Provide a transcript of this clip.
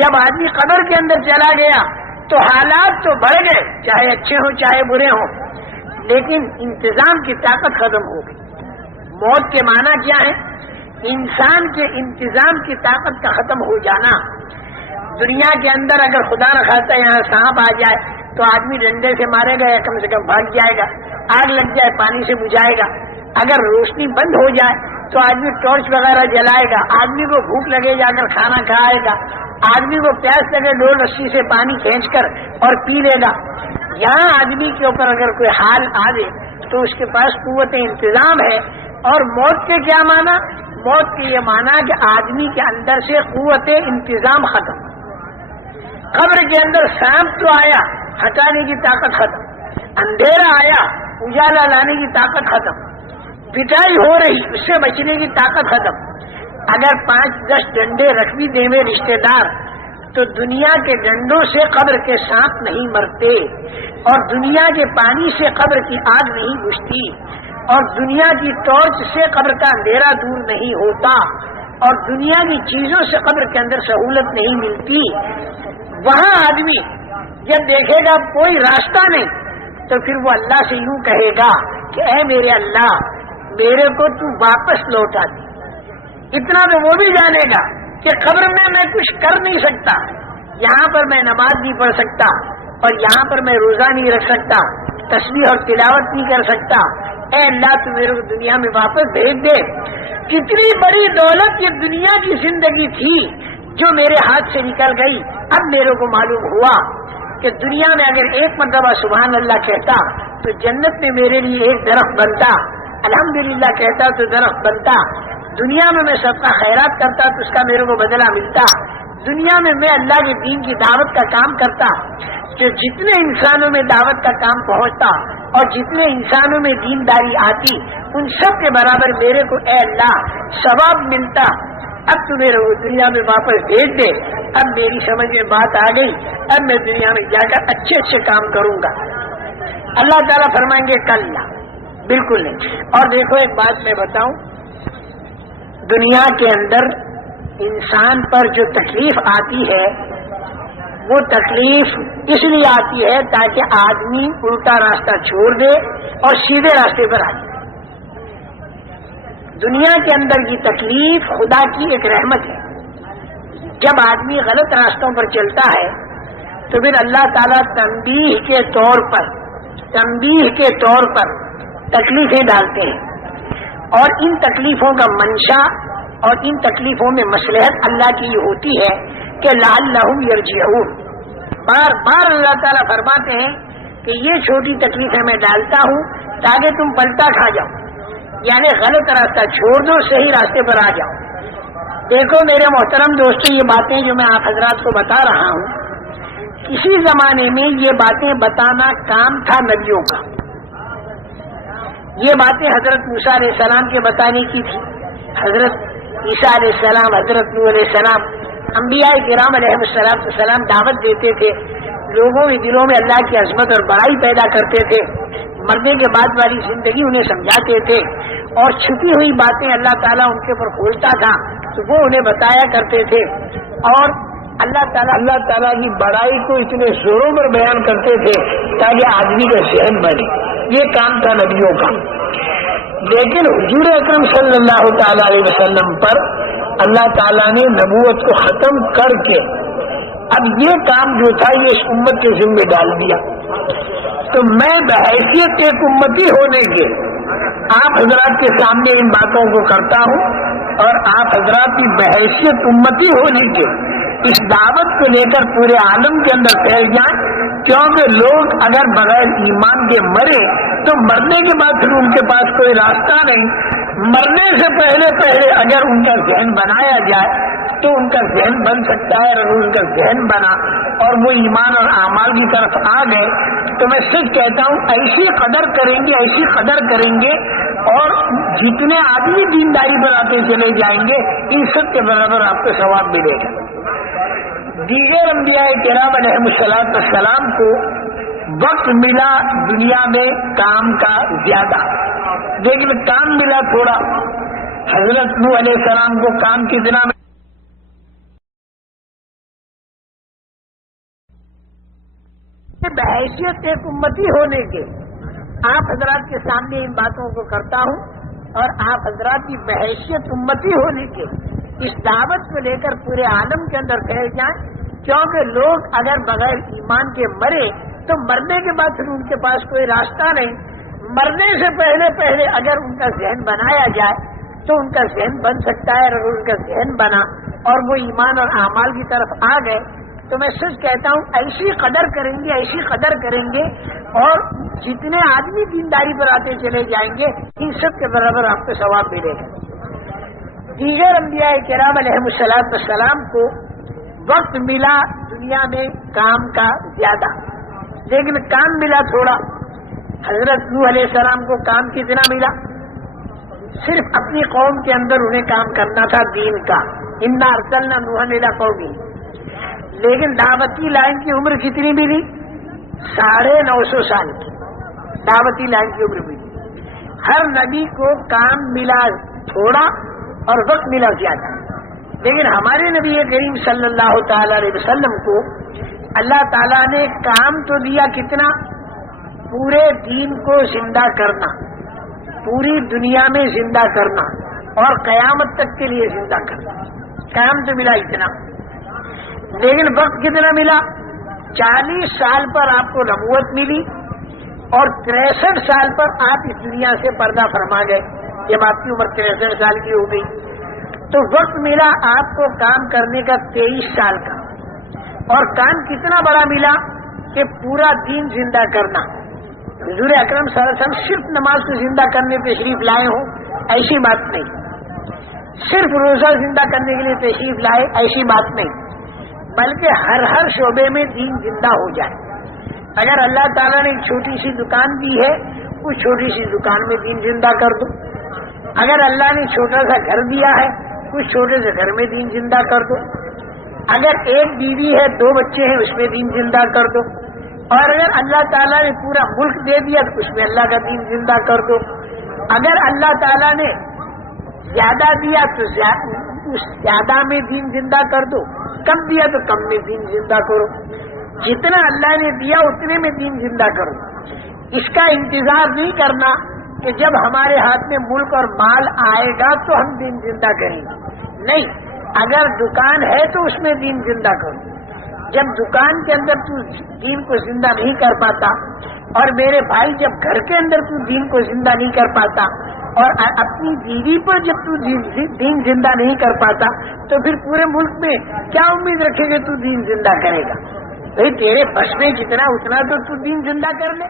جب آدمی قبر کے اندر چلا گیا تو حالات تو بڑھ گئے، چاہے اچھے ہوں چاہے برے ہوں، لیکن انتظام کی طاقت ختم ہو گئی۔ موت کے معنی کیا ہے؟ انسان کے انتظام کی طاقت کا ختم ہو جانا۔ دنیا کے اندر اگر خدا نہ خواستہ یہاں سانپ آ جائے تو آدمی ڈنڈے سے مارے گا یا کم سے کم بھاگ جائے گا، آگ لگ جائے پانی سے بجھائے گا، اگر روشنی بند ہو جائے تو آدمی ٹارچ وغیرہ جلائے گا، آدمی کو بھوک لگے جا کر کھانا کھائے گا، آدمی کو پیاس لگے ڈول رسی سے پانی کھینچ کر اور پی لے گا۔ یہاں آدمی کے اوپر اگر کوئی حال آ جائے تو اس کے پاس قوت انتظام ہے۔ اور موت کے کیا معنی؟ موت کے یہ معنی کہ آدمی کے اندر سے قوت انتظام ختم۔ قبر کے اندر سانپ تو آیا، ہٹانے کی طاقت ختم، اندھیرا آیا، اجالا لانے کی طاقت ختم، پٹائی ہو رہی، اس سے بچنے کی طاقت ختم۔ اگر 5-10 ڈنڈے رکھ بھی دیں میں رشتے دار تو دنیا کے ڈنڈوں سے قبر کے سانپ نہیں مرتے، اور دنیا کے پانی سے قبر کی آگ نہیں بجھتی، اور دنیا کی ٹارچ سے قبر کا اندھیرا دور نہیں ہوتا، اور دنیا کی چیزوں سے قبر کے اندر سہولت نہیں ملتی۔ وہاں آدمی جب دیکھے گا کوئی راستہ نہیں تو پھر وہ اللہ سے یوں کہے گا کہ اے میرے اللہ، میرے کو تو واپس لوٹا دے۔ اتنا تو وہ بھی جانے گا کہ قبر میں کچھ کر نہیں سکتا، یہاں پر میں نماز نہیں پڑھ سکتا، اور یہاں پر میں روزہ نہیں رکھ سکتا، تسبیح اور تلاوت نہیں کر سکتا، اے اللہ تو میرے کو دنیا میں واپس بھیج دے۔ کتنی بڑی دولت یہ دنیا کی زندگی تھی جو میرے ہاتھ سے نکل گئی۔ اب میرے کو معلوم ہوا کہ دنیا میں اگر ایک مرتبہ سبحان اللہ کہتا تو جنت میں میرے لیے ایک درخت بنتا، الحمدللہ کہتا تو درخت بنتا، دنیا میں صدقہ خیرات کرتا تو اس کا میرے کو بدلہ ملتا، دنیا میں اللہ کے دین کی دعوت کا کام کرتا، جو جتنے انسانوں میں دعوت کا کام پہنچتا اور جتنے انسانوں میں دینداری آتی ان سب کے برابر میرے کو اے اللہ ثواب ملتا۔ اب تو میرے کو دنیا میں واپس بھیج دے۔ اب میری سمجھ میں بات آ گئی، اب میں دنیا میں جا کر اچھے کام کروں گا۔ اللہ تعالیٰ فرمائیں گے کلا، بالکل نہیں۔ اور دیکھو ایک بات میں بتاؤں، دنیا کے اندر انسان پر جو تکلیف آتی ہے وہ تکلیف اس لیے آتی ہے تاکہ آدمی الٹا راستہ چھوڑ دے اور سیدھے راستے پر آ جائے۔ دنیا کے اندر کی تکلیف خدا کی ایک رحمت ہے۔ جب آدمی غلط راستوں پر چلتا ہے تو پھر اللہ تعالیٰ تنبیہ کے طور پر تکلیفیں ڈالتے ہیں، اور ان تکلیفوں کا منشا اور ان تکلیفوں میں مصلحت اللہ کی یہ ہوتی ہے کہ لعلہم یرجعون۔ بار بار اللہ تعالیٰ فرماتے ہیں کہ یہ چھوٹی تکلیفیں میں ڈالتا ہوں تاکہ تم پلٹا کھا جاؤ، یعنی غلط راستہ چھوڑ دو، صحیح راستے پر آ جاؤ۔ دیکھو میرے محترم دوستو، یہ باتیں جو میں آپ حضرات کو بتا رہا ہوں، کسی زمانے میں یہ باتیں بتانا کام تھا نبیوں کا۔ یہ باتیں حضرت موسیٰ علیہ السلام کے بتانے کی تھی، حضرت عیسیٰ علیہ السلام، حضرت نوح علیہ السلام، انبیاء کرام علیہ السلام دعوت دیتے تھے، لوگوں کے دلوں میں اللہ کی عظمت اور بڑائی پیدا کرتے تھے، مرنے کے بعد والی زندگی انہیں سمجھاتے تھے، اور چھپی ہوئی باتیں اللہ تعالیٰ ان کے اوپر کھولتا تھا تو وہ انہیں بتایا کرتے تھے، اور اللہ تعالیٰ کی بڑائی کو اتنے زوروں پر بیان کرتے تھے تاکہ آدمی کا ذہن بنے۔ یہ کام تھا نبیوں کا۔ لیکن حضور اکرم صلی اللہ تعالی علیہ وسلم پر اللہ تعالیٰ نے نبوت کو ختم کر کے اب یہ کام جو تھا یہ اس امت کے ذمہ ڈال دیا۔ تو میں بحیثیت ایک امتی ہونے کے آپ حضرات کے سامنے ان باتوں کو کرتا ہوں، اور آپ حضرات کی بحیثیت امتی ہونے کے اس دعوت کو لے کر پورے عالم کے اندر پھیل جائیں، کیونکہ لوگ اگر بغیر ایمان کے مرے تو مرنے کے بعد پھر ان کے پاس کوئی راستہ نہیں۔ مرنے سے پہلے اگر ان کا ذہن بنایا جائے تو ان کا ذہن بن سکتا ہے، اگر ان کا ذہن بنا اور وہ ایمان اور اعمال کی طرف آ گئے تو میں سچ کہتا ہوں ایسی قدر کریں گے اور جتنے آدمی دینداری پر آتے چلے جائیں گے ان سب کے برابر آپ کو ثواب ملے گا۔ دیگر انبیاء کرام علیہ السلام کو وقت ملا دنیا میں کام کا زیادہ، لیکن کام ملا تھوڑا۔ حضرت نوح علیہ السلام کو کام کتنا بحیثیت ایک امتی ہونے کے آپ حضرات کے سامنے ان باتوں کو کرتا ہوں، اور آپ حضرات کی بحیثیت امتی ہونے کے اس دعوت کو لے کر پورے عالم کے اندر پھیل جائیں، کیونکہ لوگ اگر بغیر ایمان کے مرے تو مرنے کے بعد پھر ان کے پاس کوئی راستہ نہیں۔ مرنے سے پہلے اگر ان کا ذہن بنایا جائے تو ان کا ذہن بن سکتا ہے، اگر ان کا ذہن بنا اور وہ ایمان اور اعمال کی طرف آ گئے تو میں سچ کہتا ہوں ایسی قدر کریں گے اور جتنے آدمی دینداری پر آتے چلے جائیں گے ان سب کے برابر آپ کو ثواب ملے گا۔ دیگر انبیاء کرام علیہم السلام کو وقت ملا دنیا میں کام کا زیادہ، لیکن کام ملا تھوڑا۔ حضرت نوح علیہ السلام کو کام کتنا ملا؟ صرف اپنی قوم کے اندر انہیں کام کرنا تھا دین کا، انا ارسلنا نوحا الی قومہ، لیکن دعوتی لائن کی عمر کتنی ملی؟ 950 سال کی دعوتی لائن کی عمر ملی۔ ہر نبی کو کام ملا تھوڑا اور وقت ملا زیادہ، لیکن ہمارے نبی کریم صلی اللہ تعالی علیہ وسلم کو اللہ تعالیٰ نے کام تو دیا کتنا؟ پورے دین کو زندہ کرنا، پوری دنیا میں زندہ کرنا اور قیامت تک کے لیے زندہ کرنا۔ کام تو ملا اتنا، لیکن وقت کتنا ملا؟ 40 سال پر آپ کو نبوت ملی اور 63 سال پر آپ اس دنیا سے پردہ فرما گئے۔ جب آپ کی عمر 63 سال کی ہو گئی تو وقت ملا آپ کو کام کرنے کا 23 سال کا، اور کام کتنا بڑا ملا کہ پورا دین زندہ کرنا۔ حضور اکرم صلی اللہ علیہ وسلم صرف نماز کو زندہ کرنے تشریف لائے ہوں ایسی بات نہیں، صرف روزہ زندہ کرنے کے لیے تشریف لائے ایسی بات نہیں، بلکہ ہر شعبے میں دین زندہ ہو جائے۔ اگر اللہ تعالیٰ نے ایک چھوٹی سی دکان دی ہے اس چھوٹی سی دکان میں دین زندہ کر دو، اگر اللہ نے چھوٹا سا گھر دیا ہے اس چھوٹے سے گھر میں دین زندہ کر دو، اگر ایک بیوی ہے 2 بچے ہیں اس میں دین زندہ کر دو، اور اگر اللہ تعالیٰ نے پورا ملک دے دیا تو اس میں اللہ کا دین زندہ کر دو، اگر اللہ تعالیٰ نے زیادہ دیا تو اس زیادہ میں دین زندہ کر دو، کم دیا تو کم میں دین زندہ کرو، جتنا اللہ نے دیا اتنے میں دین زندہ کرو۔ اس کا انتظار نہیں کرنا کہ جب ہمارے ہاتھ میں ملک اور مال آئے گا تو ہم دین زندہ کریں گے، نہیں، اگر دکان ہے تو اس میں دین زندہ کرو۔ جب دکان کے اندر تو دین کو زندہ نہیں کر پاتا، اور میرے بھائی جب گھر کے اندر تو دین کو زندہ نہیں کر پاتا، اور اپنی بیوی پر جب تو دین زندہ نہیں کر پاتا، تو پھر پورے ملک میں کیا امید رکھے گا تو دین زندہ کرے گا؟ بھائی تیرے بس میں جتنا اتنا تو دین زندہ کر لے۔